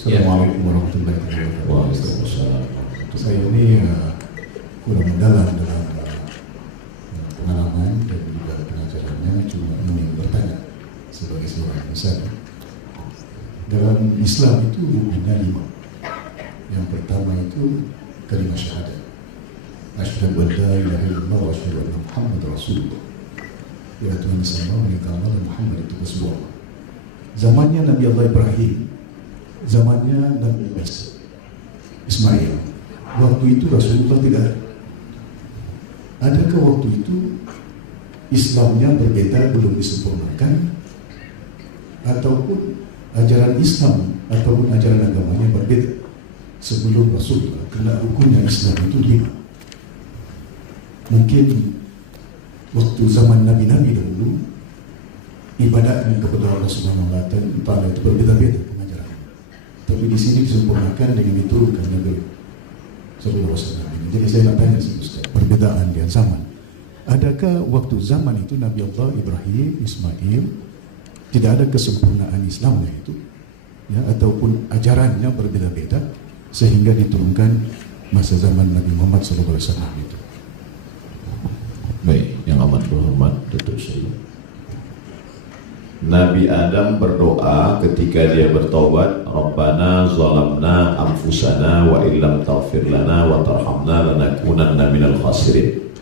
Assalamualaikum warahmatullahi wabarakatuh. Saya ini kurang mendalam dalam pengalaman dan juga pengajarannya, cuma ingin bertanya sebagai seorang besar. Dalam Islam itu rukunnya 5. Yang pertama itu kalimat syahadat. Asyhadu an la ilaha illallah wa asyhadu anna Muhammadar Rasulullah. Ya Tuhan sama menikah Allah Muhammad itu Rasulullah. Zamannya Nabi Allah Ibrahim, zamannya Nabi Ismail. Waktu itu Rasulullah tidak ada. Adakah waktu itu Islamnya berbeda, belum disempurnakan, ataupun ajaran Islam ataupun ajaran agamanya berbeda sebelum Rasulullah? Karena rukunnya Islam itu 5. Mungkin waktu zaman Nabi-Nabi dahulu ibadahnya kepada Allah Subhanahu wa Ta'ala itu berbeda-beda pengajarannya. Tapi di sini disempurnakan dengan diturunkan Nabi Sallallahu Alaihi Wasallam. Jadi saya nak tanya sih Ustaz, perbedaan di zaman. Adakah waktu zaman itu Nabi Allah Ibrahim, Ismail tidak ada kesempurnaan Islamnya itu, ya, ataupun ajarannya berbeda-beda sehingga diturunkan masa zaman Nabi Muhammad Sallallahu Alaihi Wasallam itu? Baik, yang amat berhormat Datuk Syekh. Nabi Adam berdoa ketika dia bertaubat, Rabbana zalamna anfusana wa illam taghfir lana wa tarhamna lanakunanna minal khasirin.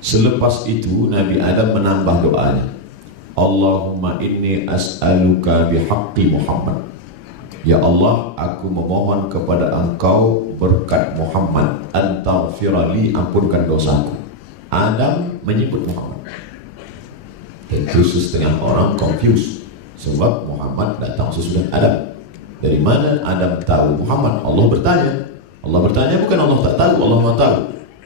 Selepas itu Nabi Adam menambah doanya, Allahumma inni as'aluka bihaqqi Muhammad. Ya Allah, aku memohon kepada Engkau berkat Muhammad, antaghfirali, ampunkan dosaku. Adam menyebut Muhammad. Tentu setengah orang confused sebab Muhammad datang sesudah Adam. Dari mana Adam tahu Muhammad? Allah bertanya. Allah bertanya bukan Allah tak tahu, Allah maha tahu.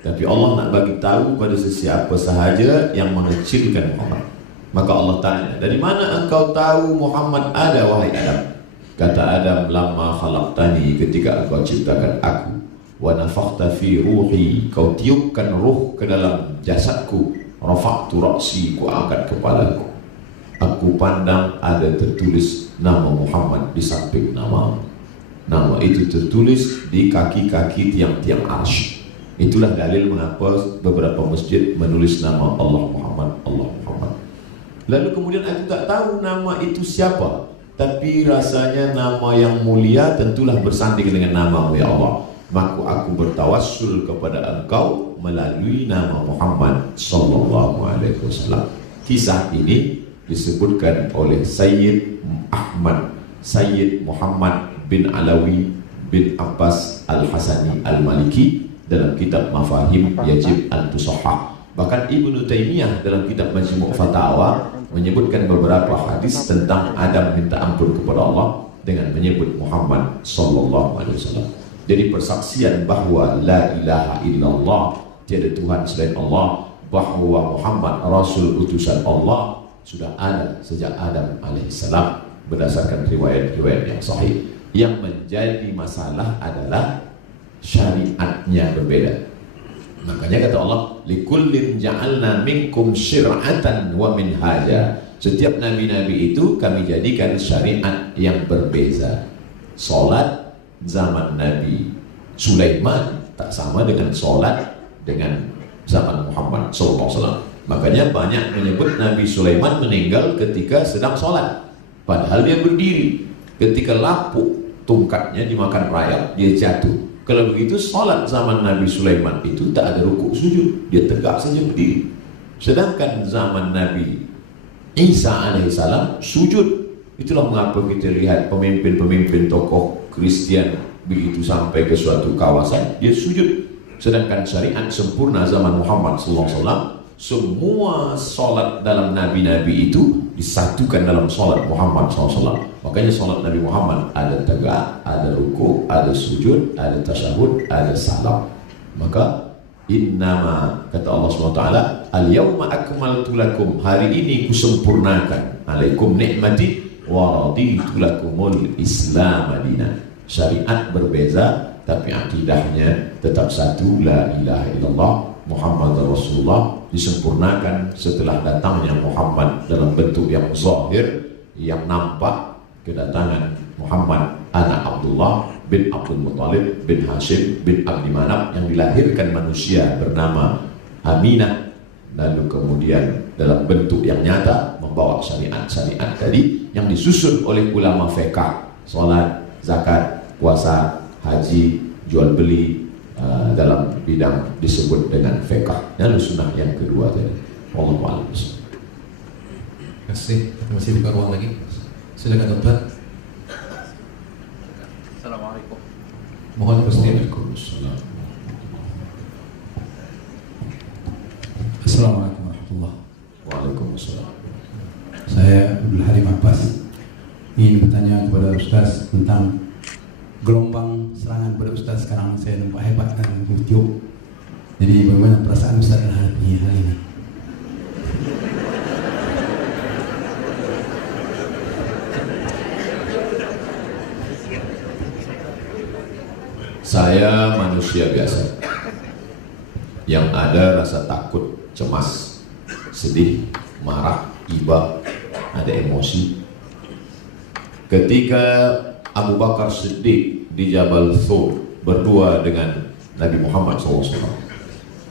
Tapi Allah nak bagi tahu pada sesiapa sahaja yang mengecilkan Muhammad. Maka Allah tanya, dari mana engkau tahu Muhammad ada, wahai Adam? Kata Adam, lamma khalaqtani, ketika engkau ciptakan aku, wa nafakhta fi ruhi, kau tiupkan ruh ke dalam jasadku, rafa'tu ra'si, ku angkat kepalaku. Aku pandang ada tertulis nama Muhammad di samping nama. Nama itu tertulis di kaki-kaki tiang-tiang arsy. Itulah dalil mengapa beberapa masjid menulis nama Allah Muhammad, Allah Muhammad. Lalu kemudian aku tak tahu nama itu siapa, tapi rasanya nama yang mulia tentulah bersanding dengan nama-Mu ya Allah. Maka aku bertawassul kepada Engkau melalui nama Muhammad sallallahu alaihi wasallam. Kisah ini disebutkan oleh Sayyid Muhammad bin Alawi bin Abbas Al-Hasani Al-Maliki dalam kitab Mafahim Yajib An-Tusahhah. Bahkan Ibnu Taimiyah dalam kitab Majmu' Fatawa menyebutkan beberapa hadis tentang Adam minta ampun kepada Allah dengan menyebut Muhammad sallallahu alaihi wasallam. Jadi persaksian bahwa la ilaha illallah, tiada Tuhan selain Allah, bahwa Muhammad Rasul utusan Allah sudah ada sejak Adam alaihissalam berdasarkan riwayat-riwayat yang sahih. Yang menjadi masalah adalah syariatnya berbeda. Makanya kata Allah, likullin ja'alna minkum syir'atan wa minhaja. Setiap nabi-nabi itu kami jadikan syariat yang berbeza. Salat zaman Nabi Sulaiman tak sama dengan solat dengan zaman Muhammad SAW. Makanya banyak menyebut Nabi Sulaiman meninggal ketika sedang solat, padahal dia berdiri. Ketika lapuk tungkatnya dimakan rayap, dia jatuh. Kalau begitu solat zaman Nabi Sulaiman itu tak ada rukuk sujud, dia tegak saja berdiri. Sedangkan zaman Nabi Isa alaihissalam sujud. Itulah mengapa kita lihat pemimpin-pemimpin tokoh Kristian begitu sampai ke suatu kawasan dia sujud. Sedangkan syariat sempurna zaman Muhammad SAW, semua solat dalam nabi-nabi itu disatukan dalam solat Muhammad SAW. Makanya solat Nabi Muhammad ada tegak, ada ruku, ada sujud, ada tasyahud, ada salam. Maka innama, kata Allah SWT, al-yawma akmaltu lakum, hari ini kusempurnakan alaikum ni'mati wa raditu lakumul Islam madinah. Syariat berbeza tapi akidahnya tetap satu, la ilaha illallah Muhammad Rasulullah, disempurnakan setelah datangnya Muhammad dalam bentuk yang zahir, yang nampak kedatangan Muhammad anak Abdullah bin Abdul Muttalib bin Hashim bin Abdi Manaf yang dilahirkan manusia bernama Aminah, lalu kemudian dalam bentuk yang nyata membawa syariat-syariat tadi yang disusun oleh ulama fiqh, salat, zakat, puasa, haji, jual beli, dalam bidang disebut dengan fiqh. Dan sunnah yang kedua tadi. Wallahu a'lam. Terima kasih. Masih buka ruang lagi. Silakan Ustaz. Assalamualaikum. Mohon bersedia. Waalaikumsalam. Assalamualaikum warahmatullahi. Waalaikumsalam. Saya Abdul Halim Abbas ingin bertanya kepada Ustaz tentang gelombang serangan kepada Ustaz. Sekarang saya nampak hebat dan YouTube. Jadi bagaimana perasaan Ustaz terhadap hal ini? Saya manusia biasa yang ada rasa takut, cemas, sedih, marah, iba, ada emosi. Ketika Abu Bakar Siddiq di Jabal Thur berdua dengan Nabi Muhammad SAW,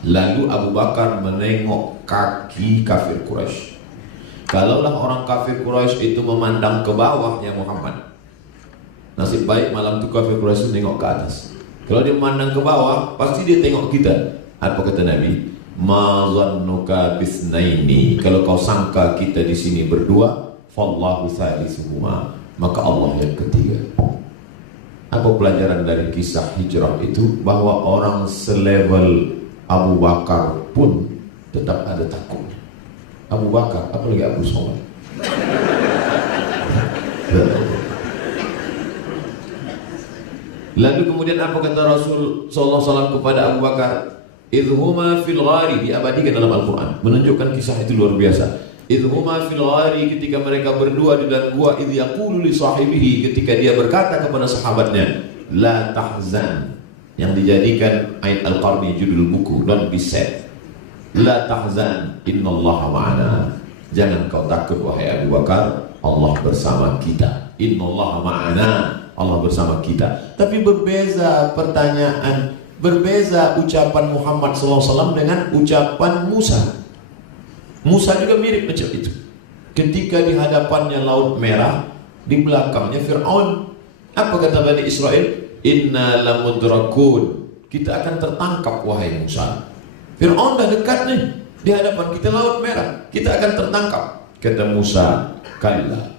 lalu Abu Bakar menengok kaki kafir Quraisy. Kalaulah orang kafir Quraisy itu memandang ke bawahnya Muhammad, nasib baik malam itu kafir Quraisy menengok ke atas. Kalau dia memandang ke bawah, pasti dia tengok kita. Apa kata Nabi? Ma zannuka bisnaini. Kalau kau sangka kita di sini berdua, fallahu salisuhuma, maka Allah yang ketiga. Apa pelajaran dari kisah hijrah itu? Bahwa orang selevel Abu Bakar pun tetap ada takut. Abu Bakar, apalagi Abu Somad. Lalu kemudian apa kata Rasul sallallahu alaihi wasallam kepada Abu Bakar? Idhuma fil ghari, diabadikan dalam Al-Quran, menunjukkan kisah itu luar biasa. Idhuma fil ghari, ketika mereka berdua di dalam gua, idh yaqulu li sahibihi, ketika dia berkata kepada sahabatnya, la tahzan, yang dijadikan ayat Al-Qarni judul buku, don't be sad. La tahzan, innallaha ma'ana. Jangan kau takut wahai Abu Bakar, Allah bersama kita. Innallaha ma'ana, Allah bersama kita. Tapi berbeza pertanyaan, berbeza ucapan Muhammad SAW dengan ucapan Musa. Musa juga mirip macam itu. Ketika di hadapannya Laut Merah, di belakangnya Fir'aun. Apa kata Bani Israel? Inna lamudrakun, kita akan tertangkap wahai Musa. Fir'aun dah dekat nih, di hadapan kita Laut Merah, kita akan tertangkap. Kata Musa, kalla,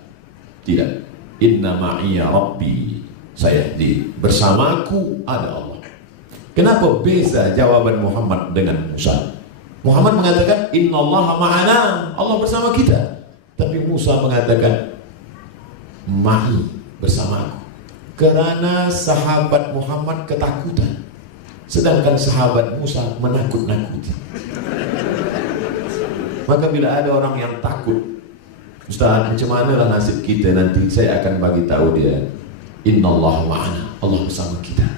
tidak. Inna ma'iya rabbi sayahdi, bersamaku ada Allah. Kenapa beza jawaban Muhammad dengan Musa? Muhammad mengatakan innallaha ma'ana, Allah bersama kita. Tapi Musa mengatakan ma'i, bersamaku. Karena sahabat Muhammad ketakutan, sedangkan sahabat Musa menakut-nakuti. Maka bila ada orang yang takut, Ustaz, macam mana lah nasib kita nanti? Saya akan bagi tahu dia, innallaha ma'ana, Allah bersama kita.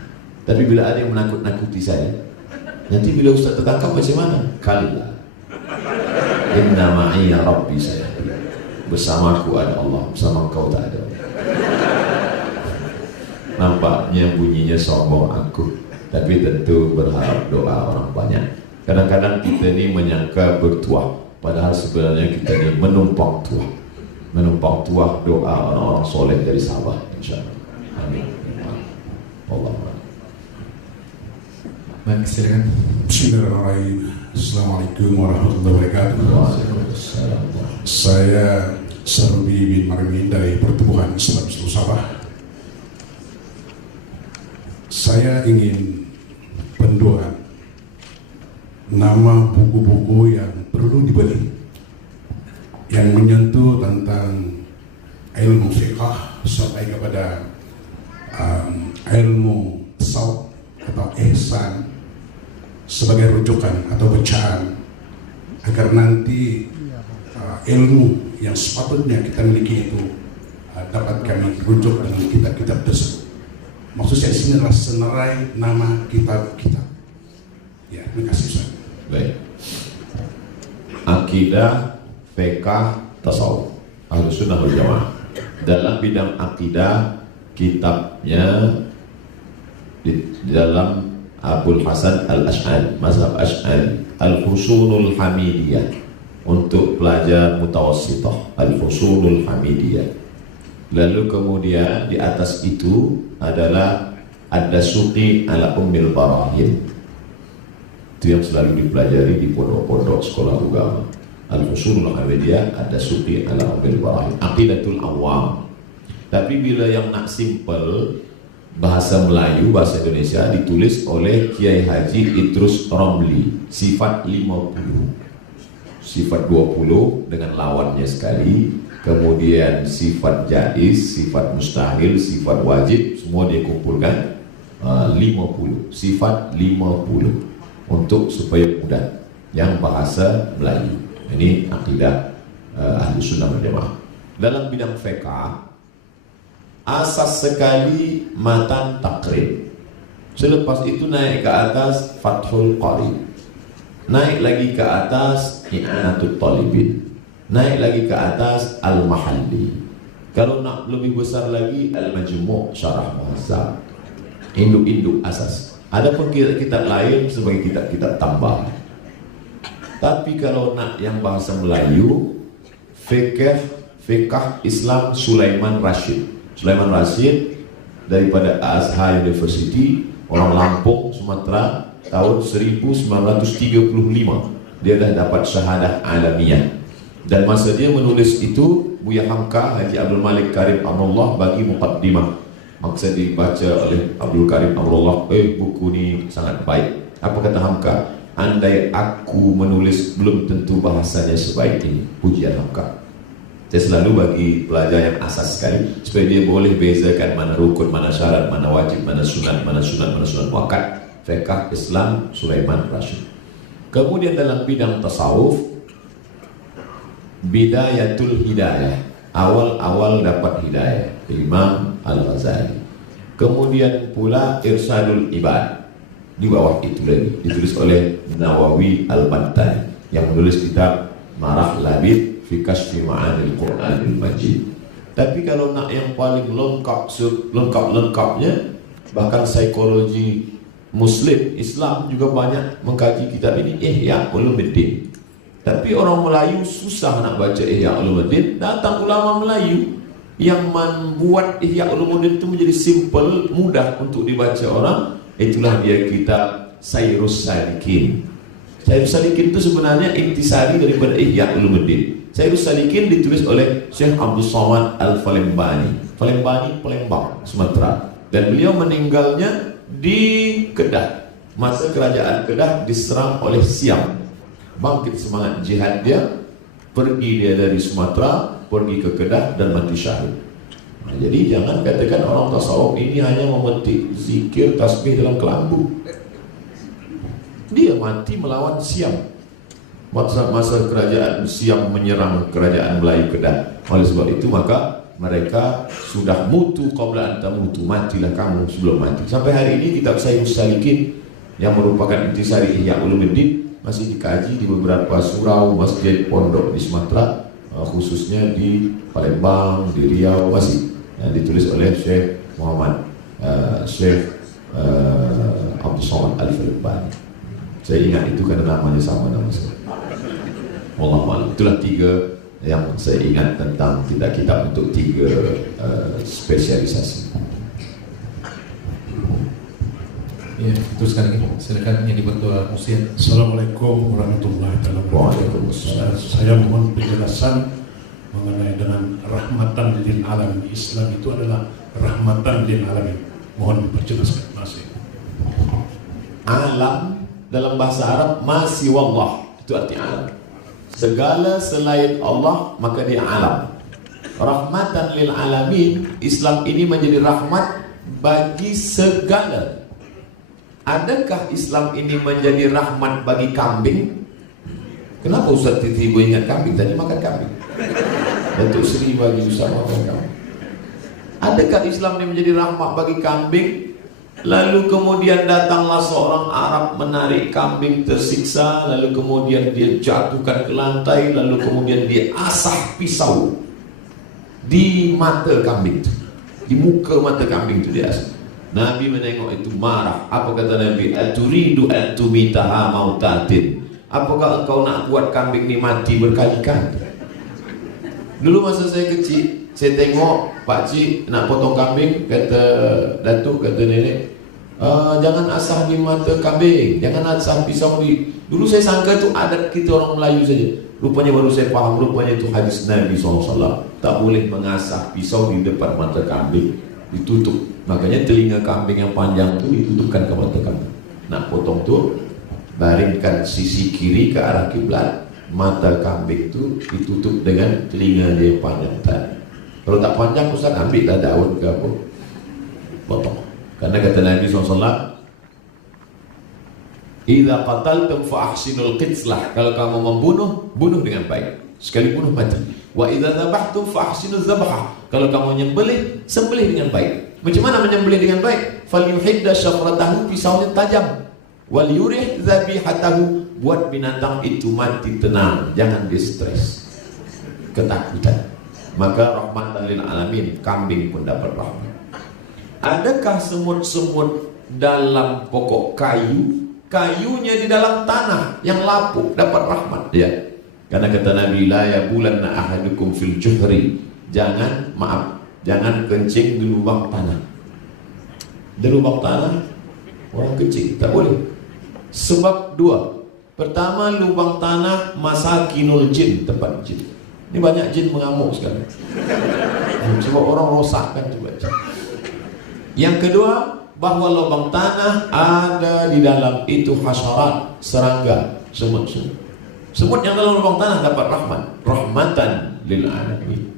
Tapi bila ada yang menakut-nakuti saya, nanti bila Ustaz tertangkap macam mana? Kalla, inna ma'iya rabbi saya, bersamaku ada Allah, bersama kau tak ada. Nampaknya bunyinya sombong aku, tapi tentu berharap doa orang banyak. Kadang-kadang kita ni menyangka bertuah, padahal sebenarnya kita ni menumpang tuah. Menumpang tuah doa orang-orang soleh dari sahabat, insyaAllah. Amin. Allah. Baik, silakan. Bismillahirrahmanirrahim. Assalamualaikum warahmatullahi wabarakatuh. Saya Sarbi bin Marmin dari Pertubuhan Islam Seluruh Sabah. Saya ingin pendoa nama buku-buku yang perlu dibeli, yang menyentuh tentang ilmu fiqh sampai kepada ilmu tasawuf atau ihsan sebagai rujukan atau bacaan, agar nanti ilmu yang sepatutnya kita miliki itu dapat kami rujuk dengan kitab-kitab tersebut. Maksud saya sini adalah senerai nama kitab-kitab. Ya, terima kasih Ustaz. Baik. Akidah, fiqh, tasawuf, Ahlus Sunnah wal Jamaah. Dalam bidang akidah, kitabnya di dalam Abul Hasan Al-Ash'ari, mazhab Ash'ari, Al-Fusulul Hamidiyah, untuk pelajar mutawassithah, Al-Fusulul Hamidiyah. Lalu kemudian di atas itu adalah Ad-Dasuqi ala Ummil Barahin. Itu yang selalu dipelajari di pondok-pondok sekolah agama. Al-Fusulul Hamidiyah, Ad-Dasuqi ala Ummil Barahin, Aqidatul Awam. Tapi bila yang nak simple, bahasa Melayu, bahasa Indonesia, ditulis oleh Kiai Haji Idrus Romli, sifat 50, sifat 20 dengan lawannya sekali, kemudian sifat jaiz, sifat mustahil, sifat wajib, semua dia kumpulkan 50, sifat 50 untuk supaya mudah yang bahasa Melayu. Ini akidah Ahlus Sunnah wal Jamaah. Dalam bidang fiqh, asas sekali matan takrib. Selepas itu naik ke atas Fathul Qarib, naik lagi ke atas I'anatul Talibin, naik lagi ke atas Al-Mahalli. Kalau nak lebih besar lagi Al-Majmu' Syarah Muhazzab, induk-induk asas. Ada pun kitab lain sebagai kitab-kitab tambah. Tapi kalau nak yang bahasa Melayu, Fiqh Islam Sulaiman Rashid. Sulaiman Rashid daripada Azhar University, orang Lampung, Sumatera, tahun 1935. Dia dah dapat syahadah alamiah. Dan masa dia menulis itu, Buya Hamka Haji Abdul Malik Karim Amrullah bagi muqaddimah. Maksud dibaca oleh Abdul Karim Amrullah, buku ni sangat baik. Apa kata Hamka? Andai aku menulis, belum tentu bahasanya sebaik ini. Pujian Hamka. Saya selalu bagi pelajar yang asas sekali, supaya dia boleh bezakan mana rukun, mana syarat, mana wajib, mana sunat, mana muakkad. Fiqh Islam Sulaiman Rashid. Kemudian dalam bidang tasawuf, Bidayatul Hidayah, awal-awal dapat hidayah, Imam Al-Ghazali. Kemudian pula Irsadul Ibad, di bawah itu lagi ditulis oleh Nawawi Al-Bantani yang menulis kitab Marah Labid fi Kashfi Ma'anil Qur'anil Majid. Tapi kalau nak yang paling lengkapnya, bahkan psikologi Muslim Islam juga banyak mengkaji kitab ini, Ihya Ulumuddin. Tapi orang Melayu susah nak baca Ihya Ulumuddin. Datang ulama Melayu yang membuat Ihya Ulumuddin itu menjadi simple, mudah untuk dibaca orang. Itulah dia kitab Sayrus Salikin. Sayrus Salikin itu sebenarnya intisari daripada Ihya Ulumuddin. Sayrus Salikin ditulis oleh Syekh Abdul Somad Al-Falembani, Palembang, Sumatera. Dan beliau meninggalnya di Kedah. Masa kerajaan Kedah diserang oleh Siam. Bangkit semangat jihad dia, pergi dia dari Sumatera, pergi ke Kedah dan mati syahid. Nah, jadi jangan katakan orang tasawuf ini hanya memetik zikir tasbih dalam kelambu. Dia mati melawan Siam. Masa kerajaan Siam menyerang kerajaan Melayu Kedah. Oleh sebab itu maka mereka sudah mutu qabla an tamutu, matilah kamu sebelum mati. Sampai hari ini kitab Sayyus Salikin yang merupakan intisari Ihya Ulumuddin masih dikaji di beberapa surau, masjid, pondok di Sumatera, khususnya di Palembang, di Riau, masih ditulis oleh Syekh Muhammad Syekh Abdul Somad Al-Falembani. Saya ingat itu karena namanya sama nama saya. Wallahualam. Itulah 3 yang saya ingat tentang kitab-kitab untuk 3 spesialisasi. Ya, terus sekali silakan yang dibantu Musin. Assalamualaikum warahmatullahi wabarakatuh. Saya mohon penjelasan mengenai dengan rahmatan lil alamin. Islam itu adalah rahmatan lil alamin. Mohon diperjelaskan. Masih. Alam dalam bahasa Arab masih wallah, itu arti alam. Segala selain Allah maka dia alam. Rahmatan lil alamin, Islam ini menjadi rahmat bagi segala. Adakah Islam ini menjadi rahmat bagi kambing? Kenapa Ustaz tiba-tiba ingat kambing? Tadi makan kambing. Datuk Seri bagi Ustaz makan kambing. Adakah Islam ini menjadi rahmat bagi kambing? Lalu kemudian datanglah seorang Arab menarik kambing tersiksa, lalu kemudian dia jatuhkan ke lantai, lalu kemudian dia asah pisau. di mata kambing itu, di muka mata kambing itu dia. Nabi menengok itu marah. Apa kata Nabi? Aturidu an tumitaha mautatin. Apakah engkau nak buat kambing ini mati berkali-kali? Dulu masa saya kecil, saya tengok Pak Cik nak potong kambing, kata datuk, kata nenek, jangan asah di mata kambing, jangan asah pisau di. Dulu saya sangka itu adat kita orang Melayu saja. Rupanya baru saya paham, rupanya itu hadis Nabi SAW. Tak boleh mengasah pisau di depan mata kambing, ditutup. Makanya telinga kambing yang panjang itu ditutupkan ke mata kambing. Nak potong tuh, baringkan sisi kiri ke arah kiblat, mata kambing itu ditutup dengan telinga dia yang panjang tadi. Kalau tak panjang, Ustaz ambillah daun ke apa, potong. Karena kata Nabi SAW, idza qataltum fa ahsinul qitlah. Kalau kamu membunuh, bunuh dengan baik. Sekali bunuh mati. Wa idza dzabhtum fa ahsinuz dzabha. Kalau kamu menyembelih, sembelih dengan baik. Macam mana menyembelih dengan baik? Falyuhidda syafratahu, pisaunya tajam. Wal yurih dzabihatahu, buat binatang itu mati tenang, jangan distres, ketakutan. Maka rahmatan lil alamin, kambing pun dapat rahmat. Adakah semut-semut dalam pokok kayu, kayunya di dalam tanah yang lapuk dapat rahmat? Ya. Karena kata Nabi, la yabulanna ahadukum fil juhri. Jangan kencing di lubang tanah. Di lubang tanah orang kencing tak boleh. Sebab dua. Pertama, lubang tanah masakinul jin, tempat jin. Ini banyak jin mengamuk sekarang. Sebab orang rosakkan coba. Yang kedua, bahwa lubang tanah ada di dalam itu hasyarat, serangga, semut-semut. Semut yang dalam lubang tanah dapat rahmat, rahmatan lil alamin.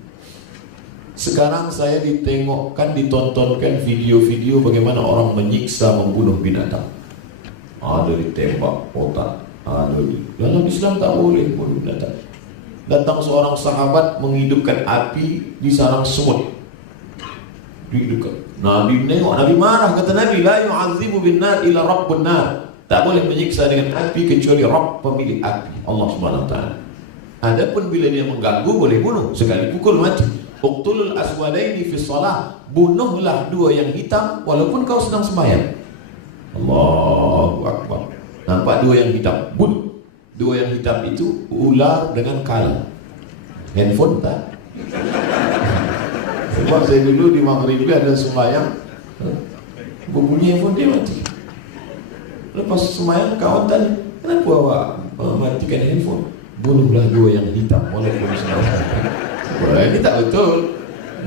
Sekarang saya ditontonkan video-video bagaimana orang menyiksa, membunuh binatang. Ada ditembak otak, ada di dalam Islam tak boleh bunuh binatang. Datang seorang sahabat menghidupkan api di sarang semut, dihidupkan. Nabi menengok, Nabi marah, kata Nabi, la yu'adzibu bin nar illa rabbun nar. Tak boleh menyiksa dengan api kecuali Rabb, pemilik api, Allah Subhanahu wa taala. Adapun bila dia mengganggu, boleh bunuh, sekali pukul mati. Uqtulul aswadaini fi shalah, bunuhlah dua yang hitam walaupun kau sedang sembahyang. Allahu akbar. Nampak dua yang hitam, bunuh. Dua yang hitam itu ular dengan kala. Handphone tak? Sebab saya dulu di Maghrib ada sembahyang, bunyi handphone dia mati. Lepas sembahyang kawan tanya, kenapa awak matikan handphone? Bunuhlah dua yang hitam walaupun sembahyang. Wah, ini tak betul.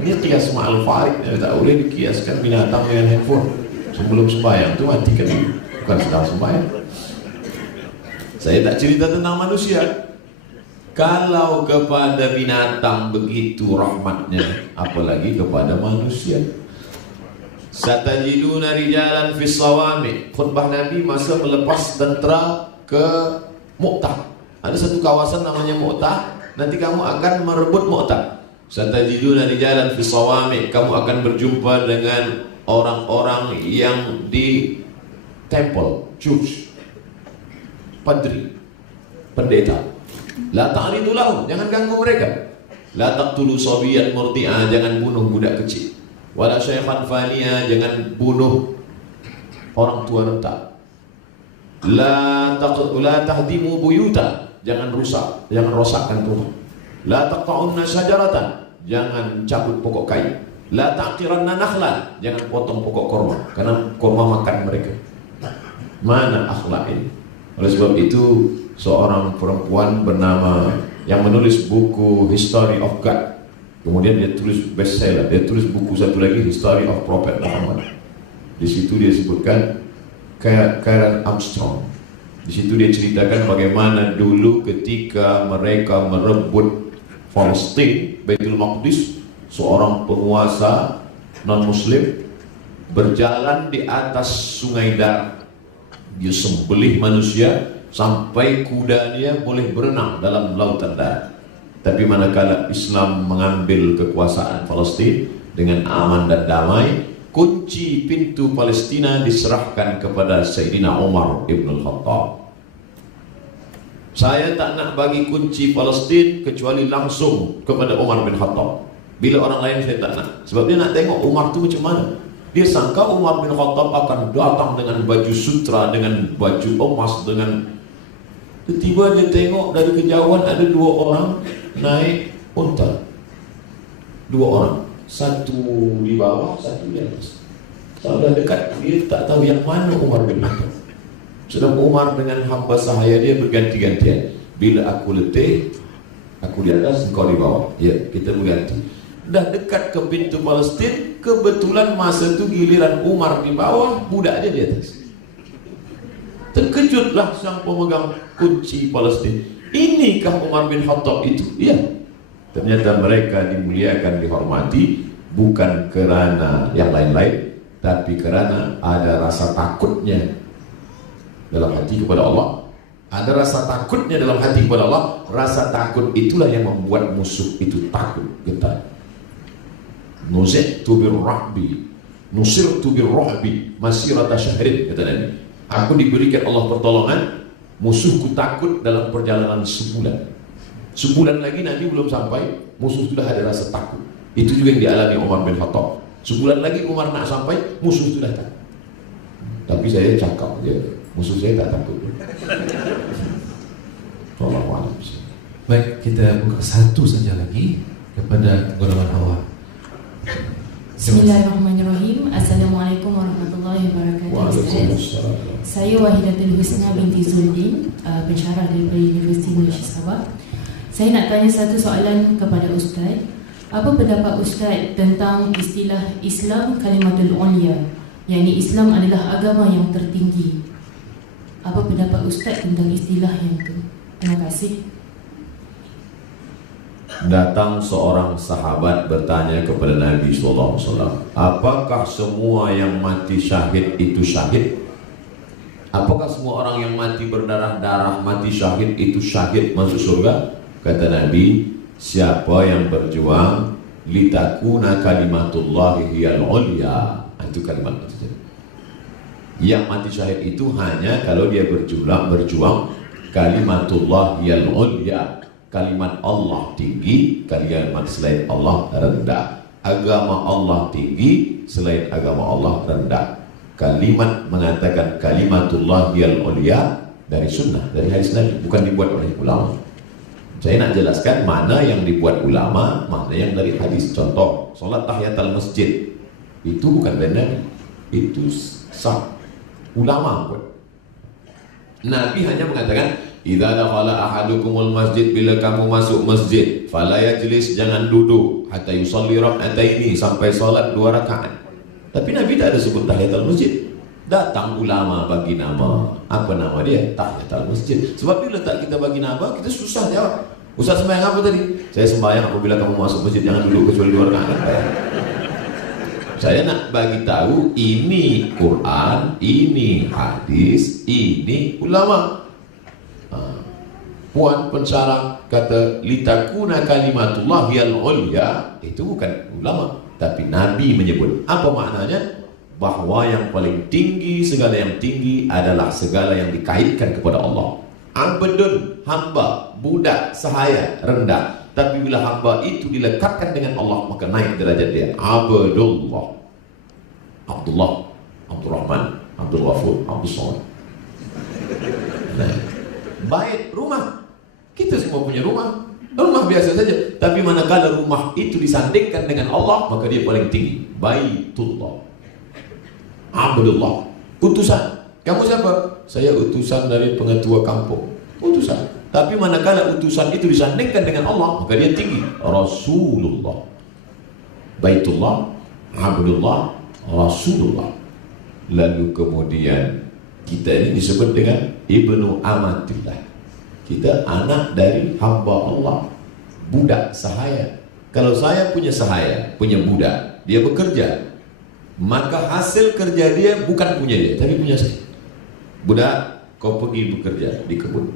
Ini kias ma'al farid. Tak boleh dikiaskan binatang dengan handphone. Sebelum sembahyang itu matikan, bukan sedang sembahyang. Saya tak cerita tentang manusia. Kalau kepada binatang begitu rahmatnya, apalagi kepada manusia. Satajiduna rijalan fis sawami. Khutbah Nabi masa melepas tentera ke Mu'tah. Ada satu kawasan namanya Mu'tah. Nanti kamu akan merebut Mu'tah. Satajiduna rijalan fis sawami. Kamu akan berjumpa dengan orang-orang yang di temple, church, padri, pendeta. La ta'ridu lahum, jangan ganggu mereka. La taqtulu sabiyan murdi'ah, jangan bunuh budak kecil. Wala syaikhan faniya, jangan bunuh orang tua renta. La tahdimu buyuta, jangan rusak, jangan rosakkan rumah. La taqta'unna syajaratan, jangan cabut pokok kayu. La taqiranna nakhlan, jangan potong pokok korma, karena korma makan mereka. Mana akhlak ini? Oleh sebab itu, seorang perempuan bernama yang menulis buku History of God, kemudian dia tulis bestseller, dia tulis buku satu lagi History of Prophet Muhammad. Di situ dia sebutkan Karen Armstrong. Di situ dia ceritakan bagaimana dulu ketika mereka merebut Palestina, Baitul Maqdis, seorang penguasa non-muslim berjalan di atas sungai darah. Dia sembelih manusia sampai kudanya boleh berenang dalam lautan darah. Tapi manakala Islam mengambil kekuasaan Palestina dengan aman dan damai, kunci pintu Palestina diserahkan kepada Sayyidina Umar ibn al-Khattab. Saya tak nak bagi kunci Palestina kecuali langsung kepada Umar bin Khattab. Bila orang lain saya tak nak. Sebab dia nak tengok Umar tu macam mana. Dia sangka Umar bin Khattab akan datang dengan baju sutra, dengan baju emas, dengan... Tiba-tiba dia tengok dari kejauhan ada 2 orang naik unta. 2 orang. Satu di bawah, satu di atas. Sudah dekat, dia tak tahu yang mana Umar bin Khattab. Sedang Umar dengan hamba sahaya dia berganti-gantian. Bila aku letih, aku di atas, engkau di bawah. Ya, kita berganti. Dah dekat ke pintu Palestin, kebetulan masa itu giliran Umar di bawah, budaknya di atas. Terkejutlah sang pemegang kunci Palestin. Inikah Umar bin Khattab itu? Iya. Ternyata mereka dimuliakan, dihormati bukan kerana yang lain-lain, tapi kerana ada rasa takutnya dalam hati kepada Allah. Ada rasa takutnya dalam hati kepada Allah. Rasa takut itulah yang membuat musuh itu takut, getar. Nuziktu birrahbi, nusirtu birrahbi masirata syahrin, kata Nabi. Aku diberikan Allah pertolongan, musuhku takut dalam perjalanan sebulan. Sebulan lagi Nabi belum sampai, musuh sudah ada rasa takut. Itu juga yang dialami Umar bin Khattab. Sebulan lagi Umar nak sampai, musuh sudah takut. Tapi saya cakap dia, musuh saya tak takut. Wallahualam. Baik, kita buka satu saja lagi kepada golongan awam. Bismillahirrahmanirrahim. Assalamualaikum warahmatullahi wabarakatuh. Saya Wahidatul Husna binti Zuldin, pensyarah daripada Universiti Malaysia Sabah. Saya nak tanya satu soalan kepada Ustaz. Apa pendapat Ustaz tentang istilah Islam Kalimatul Ulya, yakni Islam adalah agama yang tertinggi? Apa pendapat Ustaz tentang istilah yang itu? Terima kasih. Datang seorang sahabat bertanya kepada Nabi SAW, apakah semua yang mati syahid itu syahid? Apakah semua orang yang mati berdarah-darah, mati syahid itu syahid masuk surga? Kata Nabi, siapa yang berjuang litakuna kalimatullahi hiyal ulya, itu kalimat itu. Yang mati syahid itu hanya kalau dia berjuang kalimatullah hiyal ulya, kalimat Allah tinggi, kalimat selain Allah rendah. Agama Allah tinggi, selain agama Allah rendah. Kalimat mengatakan kalimatullah hiyal ulya dari sunnah, dari hadis Nabi, bukan dibuat oleh ulama. Saya nak jelaskan mana yang dibuat ulama, mana yang dari hadis. Contoh, solat tahiyatul masjid itu bukan dari Nabi, itu sah, ulama buat. Nabi hanya mengatakan, idza dakhala ahadukumul masjid, bila kamu masuk masjid, fala yajlis, jangan duduk, hatta yusalli rak'ataini, sampai salat 2 rakaat. Tapi Nabi tak ada sebut tahiyatul masjid. Datang ulama bagi nama. Apa nama dia? Tahiyatul masjid. Sebab bila tak kita bagi nama, kita susah jawab. Ustaz sembahyang apa tadi? Saya sembahyang apabila kamu masuk masjid jangan duduk kecuali 2 rakaat. Saya nak bagi tahu ini Quran, ini hadis, ini ulama. Puan pensyarah kata litakuna kalimatullah hiyal ulya, itu bukan ulama, tapi Nabi menyebut. Apa maknanya? Bahwa yang paling tinggi, segala yang tinggi adalah segala yang dikaitkan kepada Allah. Abdun, hamba, budak, sahaya, rendah. Tapi bila hamba itu dilekatkan dengan Allah, maka naik derajat dia. Abdullah, Abdullah, Abdurrahman, Abdul Ghafur, Abdul Somad. Nah, bait, rumah. Kita semua punya rumah. Rumah biasa saja. Tapi manakala rumah itu disandingkan dengan Allah, maka dia paling tinggi. Baitullah, Abdullah, utusan. Kamu siapa? Saya utusan dari pengetua kampung. Utusan. Tapi manakala utusan itu disandingkan dengan Allah, maka dia tinggi. Rasulullah, Baitullah, Abdullah, Rasulullah. Lalu kemudian kita ini disebut dengan Ibnu Amatillah. Kita anak dari hamba Allah, budak sahaya. Kalau saya punya sahaya, punya budak, dia bekerja, maka hasil kerja dia bukan punya dia, tapi punya saya. Budak, kau pergi bekerja di kebun,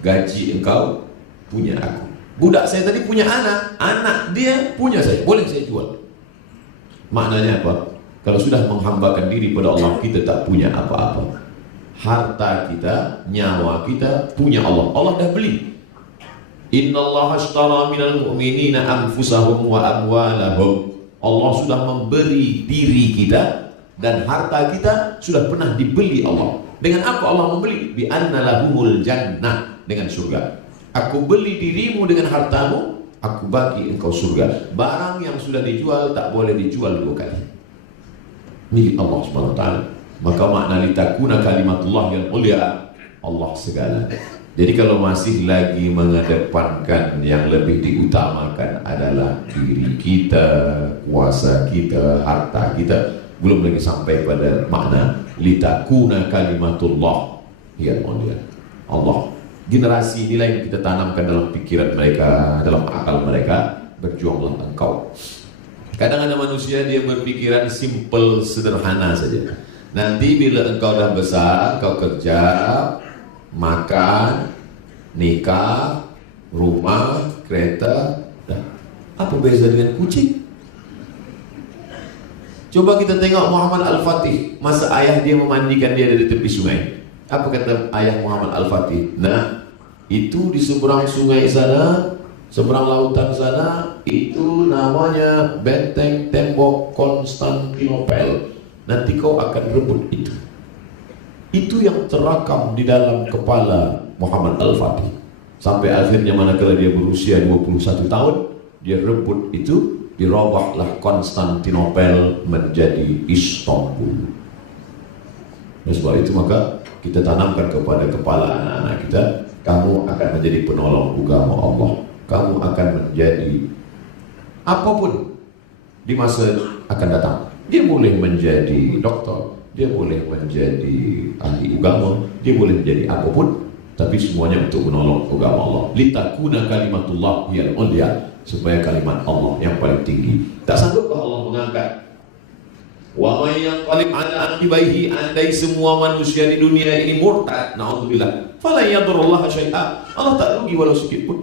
gaji engkau punya aku. Budak saya tadi punya anak, anak dia punya saya, boleh saya jual. Maknanya apa? Kalau sudah menghambakan diri pada Allah, kita tak punya apa-apa. Harta kita, nyawa kita punya Allah. Allah dah beli. Innallaha ashtara minal mu'minina anfusahum wa amwalahum. Allah sudah memberi diri kita dan harta kita sudah pernah dibeli Allah. Dengan apa Allah membeli? Bi anna lahumul jannah, dengan surga. Aku beli dirimu dengan hartamu, aku bagi engkau surga. Barang yang sudah dijual tak boleh dijual dua kali. Milik Allah Subhanahu wa taala. Maka makna litakuna kalimatullah yang mulia, Allah segala. Jadi kalau masih lagi mengedepankan yang lebih diutamakan adalah diri kita, kuasa kita, harta kita, belum lagi sampai pada makna litakuna kalimatullah yang mulia, Allah. Generasi inilah yang kita tanamkan dalam pikiran mereka, dalam akal mereka. Berjuanglah engkau. Kadang ada manusia dia berpikiran simple, sederhana saja. Nanti bila engkau dah besar, kau kerja, makan, nikah, rumah, kereta, dah. Apa beza dengan kucing? Coba kita tengok Muhammad Al-Fatih, masa ayah dia memandikan dia dari tepi sungai. Apa kata ayah Muhammad Al-Fatih? Nah, itu di seberang sungai sana, seberang lautan sana, itu namanya benteng tembok Konstantinopel. Nanti kau akan rebut itu. Itu yang terakam di dalam kepala Muhammad Al-Fatih. Sampai akhirnya manakala dia berusia 21 tahun, dia rebut itu, dirobahlah Konstantinopel menjadi Istanbul. Oleh sebab itu maka kita tanamkan kepada kepala anak-anak kita, kamu akan menjadi penolong agama Allah. Kamu akan menjadi apapun di masa akan datang. Dia boleh menjadi doktor, dia boleh menjadi ahli agama, dia boleh menjadi apapun, tapi semuanya untuk menolong agama Allah. Litakuna kalimatullah yang mulia, supaya kalimat Allah yang paling tinggi. Tak sanggupkah Allah mengangkat? Wa may yanqalib ala aqibaihi, andai semua manusia di dunia ini murtad, naudzubillah, fala yadurullah syai'a, Allah tak rugi walau sedikit pun.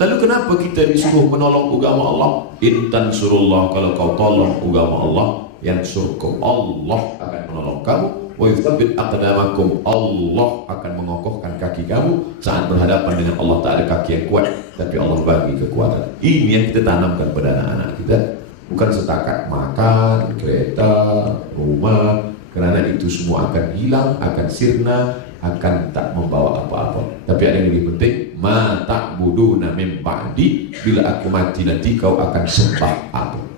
Lalu kenapa kita disuruh menolong agama Allah? In tansurullah, kalau kau tolong agama Allah, yansurkum, Allah akan menolong kamu. Wa yuthabbit aqdamakum, Allah akan mengokohkan kaki kamu saat berhadapan dengan Allah. Tak ada kaki yang kuat, tapi Allah bagi kekuatan. Ini yang kita tanamkan pada anak-anak kita. Bukan setakat makan, kereta, rumah, kerana itu semua akan hilang, akan sirna, akan tak membawa apa-apa. Tapi ada yang lebih penting, ma ta'buduna min ba'di, bila aku mati nanti kau akan sembah apa?